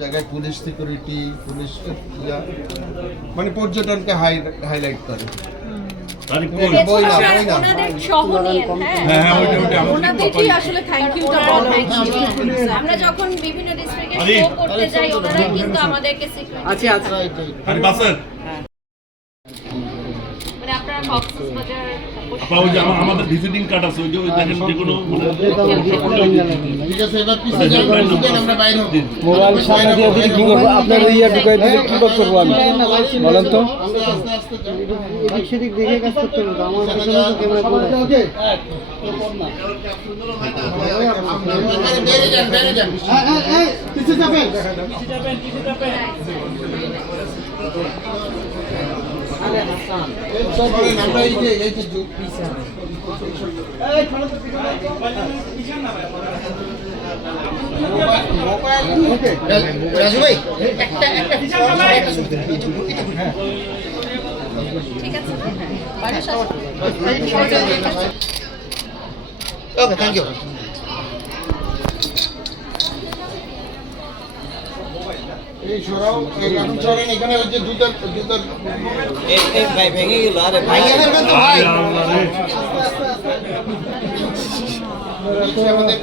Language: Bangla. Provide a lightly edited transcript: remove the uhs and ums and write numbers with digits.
জায়গায় পুলিশ সিকিউরিটি, পুলিশ মানে পর্যটনকে হাইলাইট করে। আমরা যখন বিভিন্ন ডিস্ট্রিক্টে শো করতে যাই ওনারা কিন্তু আমাদেরকে সিকিউরিটি মানে আপনারা কক্সবাজার আমাদের ভিজিটিং কার্ড আছে ওই যে দেখেন যে কোনো ঠিক আছে, এবার পিছিয়ে যান, আমরা বাইরে হব। মোবাইল সামনে দিয়ে দিলে কি করবো? আপনার ইয়া ঢুকাই দিলে কি করবো আমি বলেন তো? আমরা আস্তে আস্তে যাই। এদিক সেদিক দেখে কাজ করতে হবে। আমার পিছনে তো ক্যামেরা ওকে বেরিয়ে যান, বেরিয়ে যান। পিছিয়ে যাবেন, আমরা এই যে রাজু ভাই ঠিক আছে ওকে, থ্যাংক ইউ। এই সরাও, এই এখন চলেন এখানে ওই যে জুতার ভাই ভেঙে গেল। আরে ভাই ফেলবেন তো ভাই। আমাদের